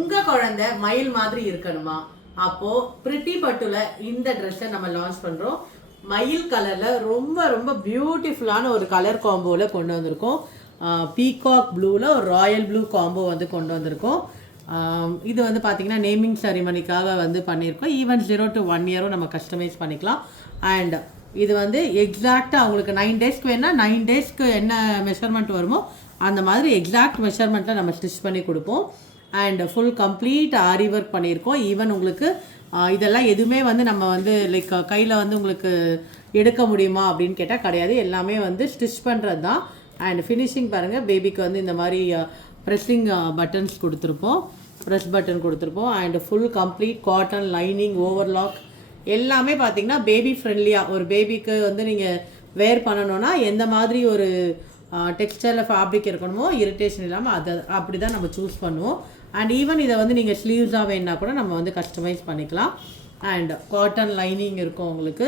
உங்க குழந்தை மயில் மாதிரி இருக்கணுமா? அப்போ பிரிட்டி பட்டுல இந்த ட்ரெஸ்ஸை நம்ம லான்ச் பண்றோம். மயில் கலர்ல ரொம்ப ரொம்ப பியூட்டிஃபுல்லான ஒரு கலர் காம்போல கொண்டு வந்திருக்கோம். பீகாக் ப்ளூல ஒரு ராயல் ப்ளூ காம்போ வந்து கொண்டு வந்திருக்கோம். இது வந்து பார்த்தீங்கன்னா நேமிங் செரிமனிக்காக வந்து பண்ணியிருக்கோம். ஈவன் 0 to 1 இயரும் நம்ம கஸ்டமைஸ் பண்ணிக்கலாம். அண்ட் இது வந்து எக்ஸாக்டாக அவங்களுக்கு 9 டேஸ்க்கு வேணால் 9 டேஸ்க்கு என்ன மெஷர்மெண்ட் வருமோ அந்த மாதிரி எக்ஸாக்ட் மெஷர்மெண்ட்டில் நம்ம ஸ்டிச் பண்ணி கொடுப்போம். And full complete aari work பண்ணியிருக்கோம். ஈவன் உங்களுக்கு இதெல்லாம் எதுவுமே வந்து நம்ம வந்து லைக் கையில் வந்து உங்களுக்கு எடுக்க முடியுமா அப்படின்னு கேட்டால் கிடையாது. எல்லாமே வந்து ஸ்டிச் பண்ணுறது தான். அண்ட் ஃபினிஷிங் பாருங்கள், பேபிக்கு வந்து இந்த மாதிரி ப்ரெஸ்ஸிங் பட்டன்ஸ் கொடுத்துருப்போம், ப்ரெஸ் பட்டன் கொடுத்துருப்போம். And full complete cotton lining overlock எல்லாமே பார்த்தீங்கன்னா பேபி ஃப்ரெண்ட்லியாக ஒரு பேபிக்கு வந்து நீங்கள் வேர் பண்ணணுன்னா எந்த மாதிரி ஒரு டெக்ஸ்டைலில் ஃபேப்ரிக் இருக்கணுமோ இரிட்டேஷன் இல்லாமல் அதை அப்படி தான் நம்ம சூஸ் பண்ணுவோம். அண்ட் ஈவன் இதை வந்து நீங்கள் ஸ்லீவ்ஸாக வேணுன்னா கூட நம்ம வந்து கஸ்டமைஸ் பண்ணிக்கலாம். அண்ட் காட்டன் லைனிங் இருக்கும் உங்களுக்கு.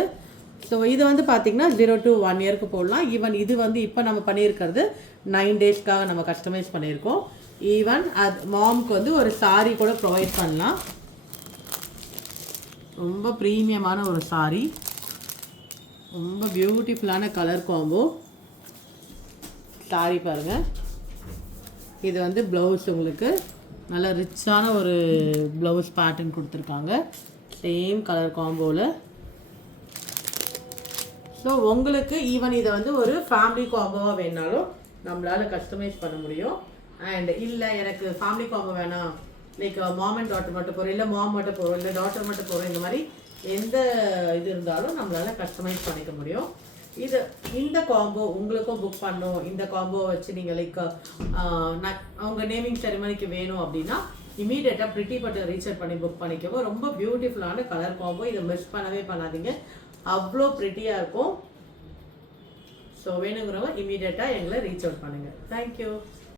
ஸோ இது வந்து பார்த்திங்கன்னா 0 to 1 இயருக்கு போடலாம். ஈவன் இது வந்து இப்போ நம்ம பண்ணியிருக்கிறது 9 டேஸ்க்காக நம்ம கஸ்டமைஸ் பண்ணியிருக்கோம். ஈவன் அது மாம்க்கு வந்து ஒரு சாரீ கூட ப்ரொவைட் பண்ணலாம். ரொம்ப ப்ரீமியமான ஒரு சாரீ, ரொம்ப பியூட்டிஃபுல்லான கலர் காம்போ சாரீ பாருங்கள். இது வந்து ப்ளவுஸ் உங்களுக்கு நல்ல ரிச்சான ஒரு ப்ளவுஸ் பேட்டர்ன் கொடுத்துருக்காங்க சேம் கலர் காம்போவில். ஸோ உங்களுக்கு ஈவன் இதை வந்து ஒரு ஃபேமிலி காம்போவாக வேணாலும் நம்மளால் கஸ்டமைஸ் பண்ண முடியும். அண்ட் இல்லை எனக்கு ஃபேமிலி காம்போ வேணாம், லைக் மாம் அண்ட் டாட்டர் மட்டும் போகிறோம், இல்லை மாம் மட்டும் போகிறோம், இல்லை டாட்டர் மட்டும் போகிறோம், இந்த மாதிரி எந்த இது இருந்தாலும் நம்மளால் கஸ்டமைஸ் பண்ணிக்க முடியும். இது இந்த காம்போ உங்களுக்கும் புக் பண்ணணும், இந்த காம்போ வச்சு நீங்கள் லைக் அவங்க நேமிங் செரிமனிக்கு வேணும் அப்படின்னா இமீடியட்டாக பிரிட்டி பட்டு ரீசெட் பண்ணி புக் பண்ணிக்கோங்க. ரொம்ப பியூட்டிஃபுல்லான கலர் காம்போ, இதை மிஸ் பண்ணவே பண்ணாதீங்க, அவ்வளோ ப்ரிட்டியாக இருக்கும். ஸோ வேணுங்கிறவங்க இமீடியட்டாக எங்களை ரீச் அவுட் பண்ணுங்கள். தேங்க்யூ.